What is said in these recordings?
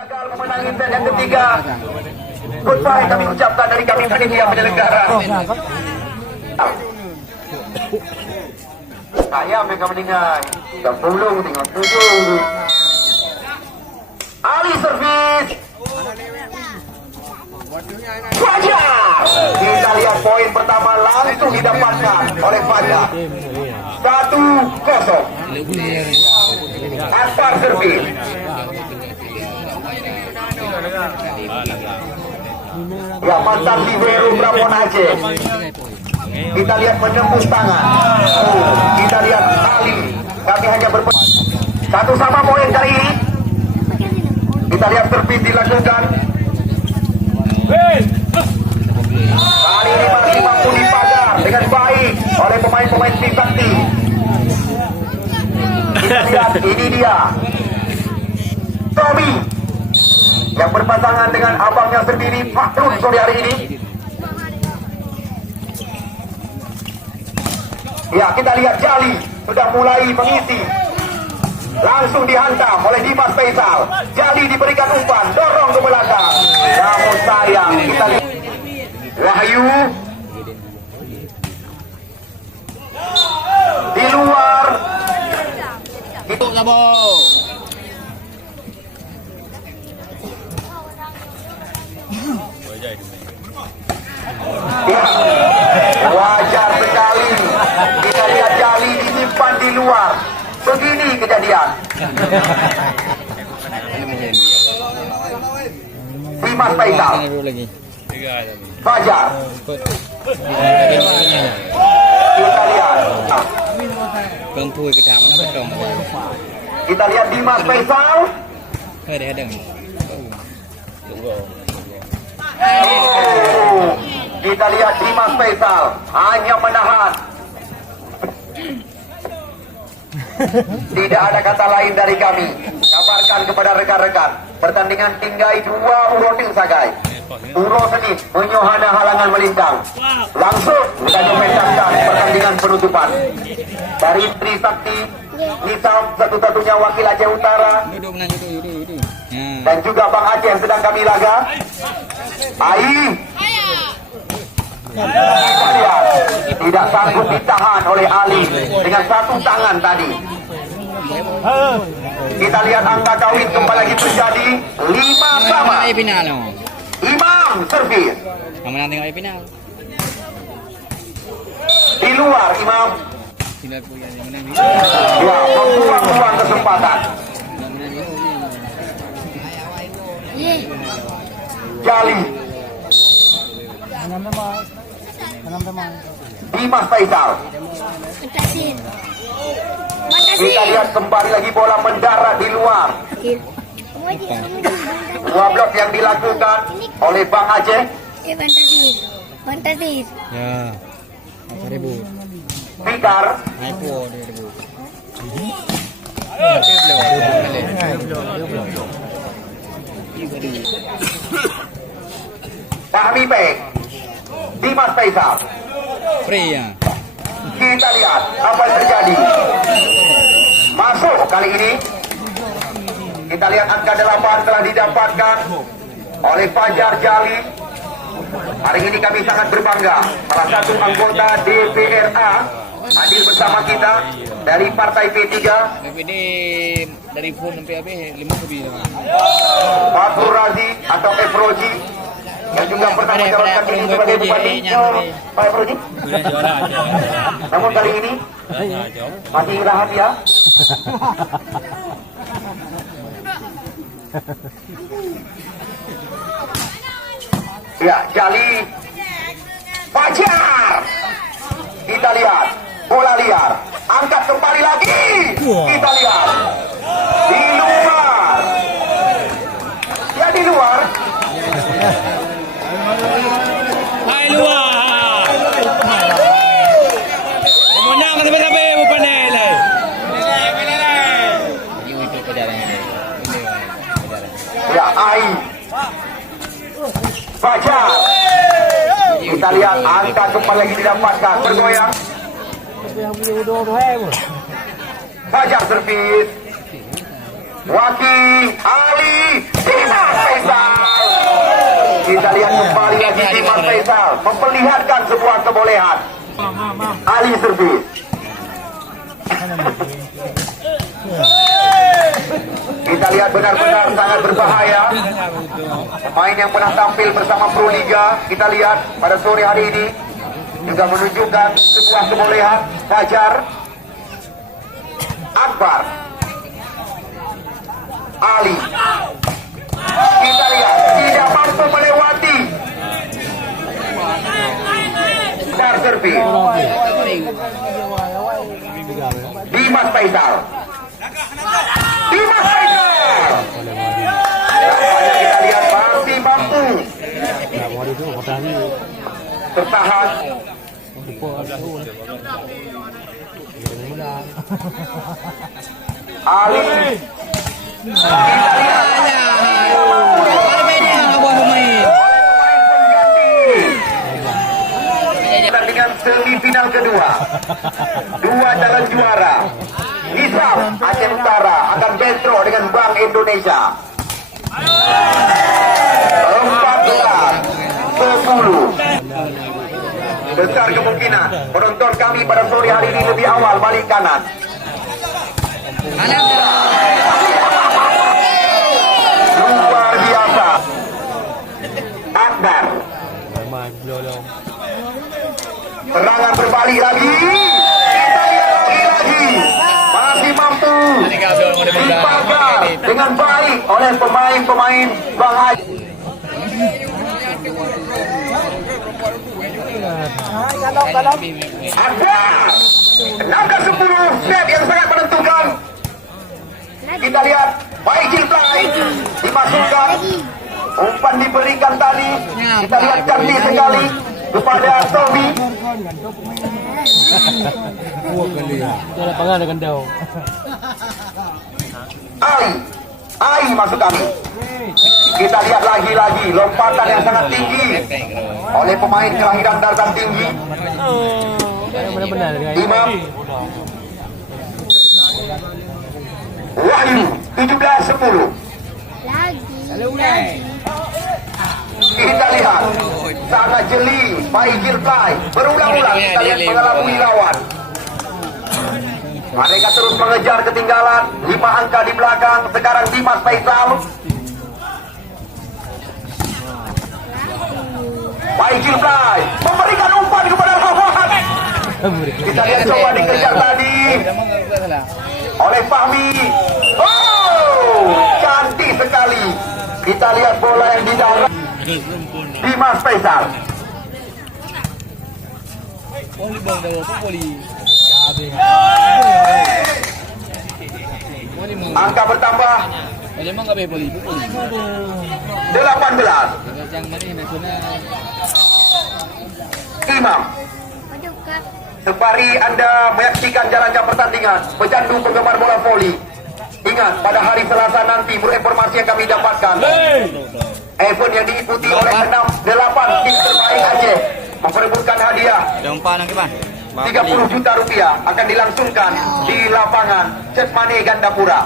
Gagal memenangi set yang ketiga. Goodbye kami ucapkan dari kami panitia penyelenggara. Saya mereka mendengar 10 tinggal 7. Ali servis. Fajar. Kita lihat poin pertama langsung didapatkan oleh Fajar. 1-0. Akbar servis. Ya, mantan libero Brabon Aceh. Kita lihat menembus tangan. Kita lihat tali. Kami hanya satu sama poin kali ini. Kita lihat servis dilakukan. Kali ini masih mampu dipagar dengan baik oleh pemain-pemain Trisakti. Kita lihat ini dia Tommy yang berpasangan dengan abangnya sendiri Fakrun sore hari ini. Ya, kita lihat Jali sudah mulai mengisi. Langsung dihantam oleh Dimas Faisal. Jali diberikan umpan, dorong ke belakang. Namun sayang, kita lihat Wahyu di luar. Itu ya, wajar sekali. Kita lihat Jali disimpan di luar. Begini kejadian. Dimas Faisal. Fajar. Kita lihat. Kita lihat Dimas Faisal. Kita lihat Dimas Faisal hanya menahan. Tidak ada kata lain dari kami. Kabarkan kepada rekan-rekan, pertandingan tinggal 2 uroting sagai. Uro Senin menyohana halangan melintang. Langsung kita mementaskan pertandingan penutupan. Dari Trisakti, Nisam satu-satunya wakil Aceh Utara. Dan juga Bang Aceh yang sedang kami laga. Ai. Kita lihat, tidak sanggup ditahan oleh Ali dengan satu tangan tadi. Kita lihat angka kawin kembali lagi terjadi 5 sama. Imam servis. Di luar Imam. Ya, membuang-buang kesempatan. Jali. Dimas Faisal. Kita lihat kembali lagi bola mendarat di luar. Dua blok yang dilakukan oleh Bang Aceh. Fantastis. Ya. Fikar. Kami baik. Dimas Faisal. Free ya. Kita lihat apa yang terjadi. Masuk kali ini. Kita lihat angka 8 telah didapatkan oleh Fajar Jali. Hari ini kami sangat berbangga. Salah satu anggota DPRA hadir bersama kita dari Partai P3. PPD dari phone sampai habis 5 lebih. Fakrul Razi atau Efroji yang juga pernah menjalankan diri sebagai bupati. Pak Efroji. Namun kali ini masih rahasia. Ya, Jali. Fajar. Kita lihat bola liar. Angkat kembali lagi. Kita lihat di luar. Ya, di luar. Hai luar. Menang sampai bupanel. Ya, Ai. Fajar. Kita lihat angka kembali lagi didapatkan. Bergoyang. Fajar servis. Waki Ali Dimas Faisal. Kita lihat kembali lagi Dimas Faisal memperlihatkan sebuah kebolehan. Ali servis. Kita lihat benar-benar sangat berbahaya. Pemain yang pernah tampil bersama Pro Liga, kita lihat pada sore hari ini juga menunjukkan sebuah kebolehan. Fajar Akbar Ali. Kita lihat tidak mampu melewati. Dar servis. Dimas Faisal. Dimas Faisal. Kita lihat masih mampu bertahan. Ali. Kita lihat pertandingan semifinal kedua. Dua calon juara. Hisam Aceh Utara akan bentrok dengan Bank Indonesia. 14-10. Besar kemungkinan penonton kami pada sore hari ini lebih awal balik kanan. Luar biasa. Akbar. Serangan berbalik lagi. Kita lihat lagi. Masih mampu dipagar dengan baik oleh pemain-pemain Bang Haji. Ada 16-10 set yang sangat menentukan. Kita lihat baik Jilplay dimasukkan, umpan diberikan tadi. Kita lihat cantik sekali kepada Tobi. Ai masuk kami. Kita lihat lagi-lagi lompatan yang sangat tinggi oleh pemain kelahiran Daratan Tinggi. Imam Wahyu 17-10. Kita lihat sangat jeli baik Jilplay. Berulang-ulang kita lihat mengelabui lawan. Mereka terus mengejar ketinggalan 5 angka di belakang. Sekarang Dimas Faisal. Baik Jilplay memberikan umpan kepada Fahad. Kita lihat coba dikejar tadi oleh Fahmi. Oh, cantik sekali. Kita lihat bola yang di dalam. Dimas Faisal. Angka bertambah 18. Imam, sembari Anda menyaksikan jalannya pertandingan, pecandu penggemar bola voli, ingat pada hari Selasa nanti, menurut informasi yang kami dapatkan, event yang diikuti oleh 6-8 tim terbaik Aceh memperebutkan hadiah 30 juta rupiah akan dilangsungkan di lapangan Setmane Gandapura.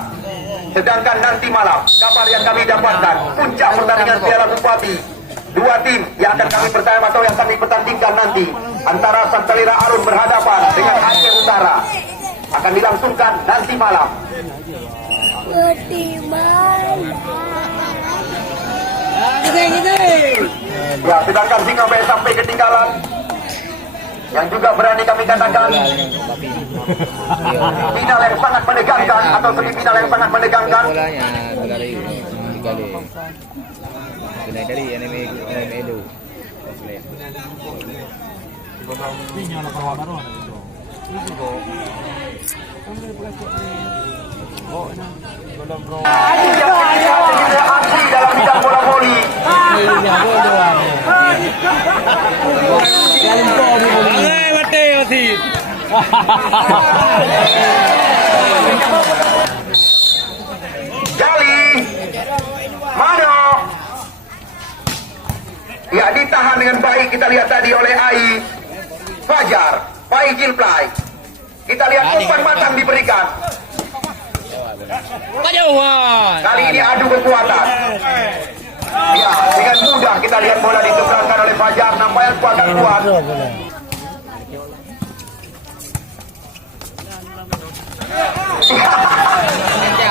Sedangkan nanti malam, kabar yang kami dapatkan, puncak pertandingan Piala Bupati, 2 tim yang akan kami pertama atau yang kami pertandingkan nanti antara Santalira Arun berhadapan dengan Aceh Utara akan dilangsungkan nanti malam. Ya, sedangkan Singa sampai ketinggalan. Yang juga berani kami katakan final yang sangat menegangkan atau semifinal yang sangat menegangkan. Aksi dalam bidang bola voli. Jali Mano. Ya, ditahan dengan baik kita lihat tadi oleh Ai. Fajar, Pai Jilplay. Kita lihat umpan matang diberikan. Kejauhan. Kali ini adu kekuatan. Ya, dengan mudah kita lihat bola ditebrangkan oleh Fajar. Nampaknya kuatan kuat.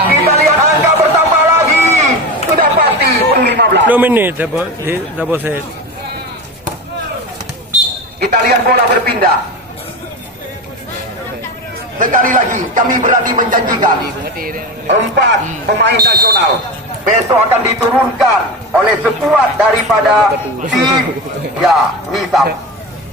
Kita lihat angka bertambah lagi. Sudah pasti 15. 2 menit double set. Kita lihat bola berpindah. Sekali lagi kami berani menjanjikan Mengerti dia. 4 pemain nasional besok akan diturunkan oleh sekuat daripada tim Nisam.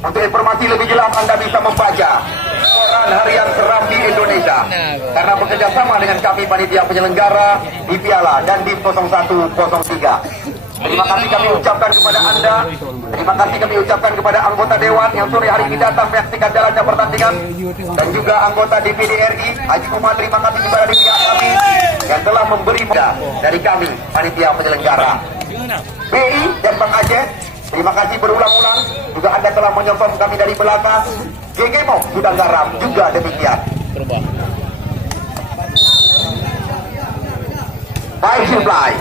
Untuk informasi lebih jelas Anda bisa membaca koran harian Serambi Indonesia. Karena bekerja sama dengan kami panitia penyelenggara di Piala dan di 0103. Terima kasih kami ucapkan kepada Anda. Terima kasih kami ucapkan kepada anggota Dewan yang sore hari ini datang menyaksikan jalannya pertandingan. Dan juga anggota DPD RI, Haji Umar, terima kasih kepada pihak kami yang telah memberi dari kami, panitia penyelenggara. BI dan Bang Aceh, terima kasih berulang-ulang. Juga Anda telah menyokong kami dari belakang. GGMO sudah garam juga demikian. Berubah. Baik supply.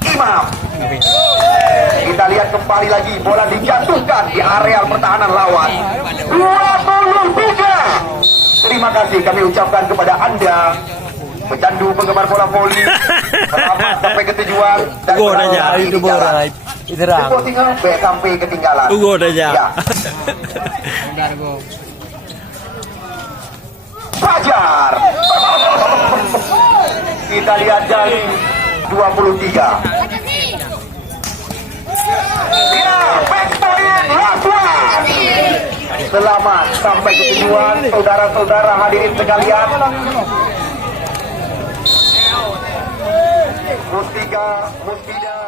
Imam. Kita lihat kembali lagi bola dijatuhkan di areal pertahanan lawan. 23. Terima kasih kami ucapkan kepada Anda pecandu penggemar bola voli. Selamat sampai ke tujuan dan Gol berhati-hati aja di itu jalan. bola. Iterang. Tempo tinggal sampai ketinggalan. Gol aja. Ya. Fajar. Kita lihat jari 23. Ya, backpoint Raswan. Selamat sampai ke tujuan, saudara-saudara hadirin sekalian. Mustika, Musbida.